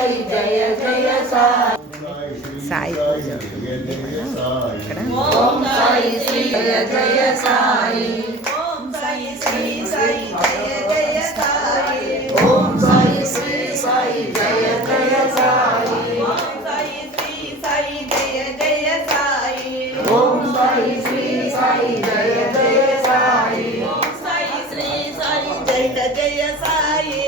సాయి జయ జయ సాయి. సాయి పూజ ఇక్కడ. ఓం సాయి శ్రీ జయ జయ సాయి. ఓం సాయి శ్రీ సాయి జయ జయ సాయి. ఓం సాయి శ్రీ సాయి జయ జయ సాయి. ఓం సాయి శ్రీ సాయి జయ జయ సాయి. ఓం సాయి శ్రీ సాయి జయ జయ సాయి. ఓం సాయి శ్రీ సాయి జయ జయ సాయి.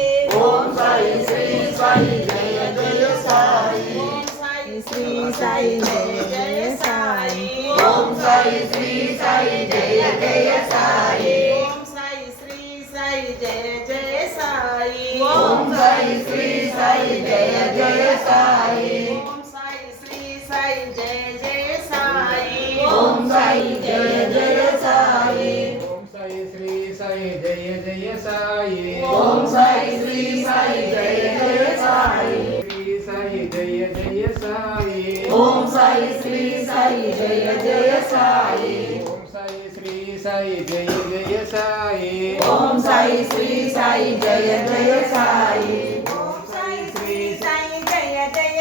ఓం సాయి శ్రీ సాయి జయ జయ సాయి. ఓం సాయి శ్రీ సాయి జయ జయ సాయి. ఓం సాయి శ్రీ సాయి జయ జయ సాయి. ఓం సాయి శ్రీ సాయి జయ జయ సాయి. ఓం సాయి శ్రీ సాయి జయ జయ సాయి. ఓం సాయి శ్రీ సాయి జయ జయ సాయి. ఓం సాయి జయ జయ సాయి. ఓం సాయి శ్రీ సాయి జయ జయ సాయి. ఓం సాయి శ్రీ సాయి జయ జయ సాయి. శ్రీ సాయి జయ జయ సాయి. ఓం సాయి శ్రీ సాయి జయ జయ సాయి. ఓం సాయి శ్రీ సాయి జయ జయ సాయి. ఓం సాయి శ్రీ సాయి జయ జయ సాయి. ఓం సాయి శ్రీ సాయి జయ జయ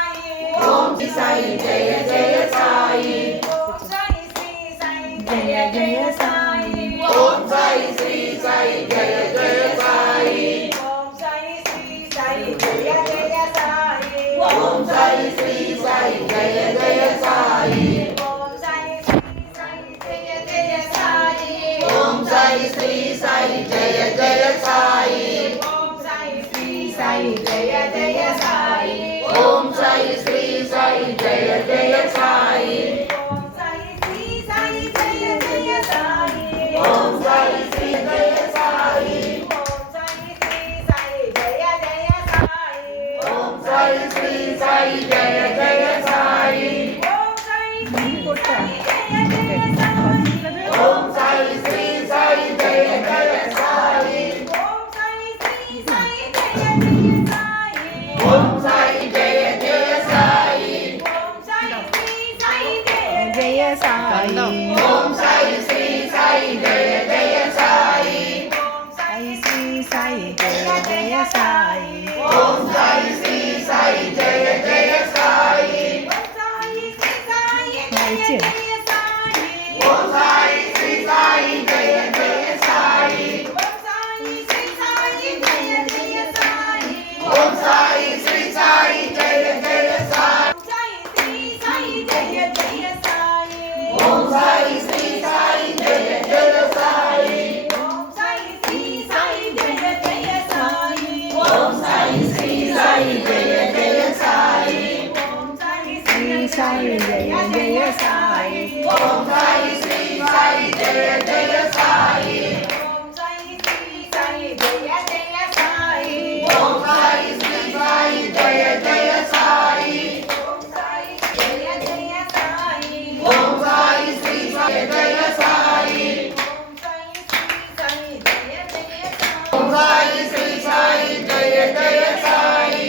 సాయి. ఓం సాయి జయ జయ సాయి. ఓం సాయి శ్రీ సాయి జయ జయ సాయి. ఓం సాయి శ్రీ సాయి జయ జయ సాయి. ఓం సాయి శ్రీ సాయి జయ జయ సాయి. ఓం సాయి శ్రీ సాయి జయ జయ సాయి. ఓం సాయి శ్రీ సాయి జయ జయ సాయి. ఓం సాయి శ్రీ సాయి జయ జయ సాయి. ఓం సాయి శ్రీ సాయి జయ జయ సాయి. ఓం సాయి శ్రీ సాయి జయ జయ సాయి. ఓం సాయి శ్రీ జయ సాయి. ఓం సాయి శ్రీ సాయి జయ జయ సాయి. ఓం సాయి శ్రీ సాయి జయ జయ సాయి. ఓం సాయి శ్రీ సాయి జయ జయ సాయి. ఓం సాయి శ్రీ సాయి జయ జయ సాయి. ఓం సాయి శ్రీ సాయి జయ జయ సాయి. ఓం సాయి జయ జయ సాయి. ఓం సాయి శ్రీ సాయి జయ జయ సాయి. ఓం సాయి శ్రీ సాయి జయ జయ సాయి. ఓం సాయి శ్రీ సాయి జయ జయ సాయి. ఓం సాయి శ్రీ సాయి జయ జయ సాయి. ఓం సాయి శ్రీ సాయి జయ జయ సాయి. ఓం సాయి శ్రీ సాయి జయ జయ సాయి. ఓం సాయి శ్రీ సాయి జయ జయ సాయి. ఓం సాయి శ్రీ సాయి జయ జయ సాయి. ఓం సాయి శ్రీ సాయి జయ జయ సాయి. ఓం సాయి శ్రీ సాయి జయ జయ సాయి. ఓం సాయి శ్రీ సాయి జయ జయ సాయి. ఓం సాయి శ్రీ సాయి జయ జయ సాయి. ఓం సాయి శ్రీ సాయి జయ జయ సాయి. ఓం సాయి శ్రీ సాయి జయ జయ సాయి. ఓం సాయి జయ జయ సాయి. ఓం సాయి శ్రీ సాయి జయ సాయి. ఓం సాయి శ్రీ సాయి జయ జయ సాయి.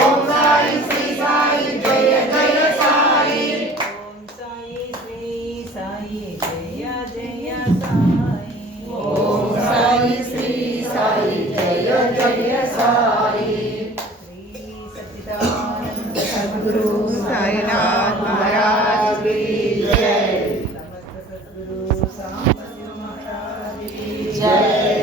ఓం సాయి శ్రీ సాయి జయ జయ సాయి. ఓం సాయి శ్రీ సాయి జయ జయ సాయి. ఓం సాయి శ్రీ సాయి జయ జయ సాయి. శ్రీ సచ్చిదానంద సద్గురు సాయినాథ్ మహారాజ్ की जय. समस्त सद्गुरु सामर्थ्य महाराज की जय.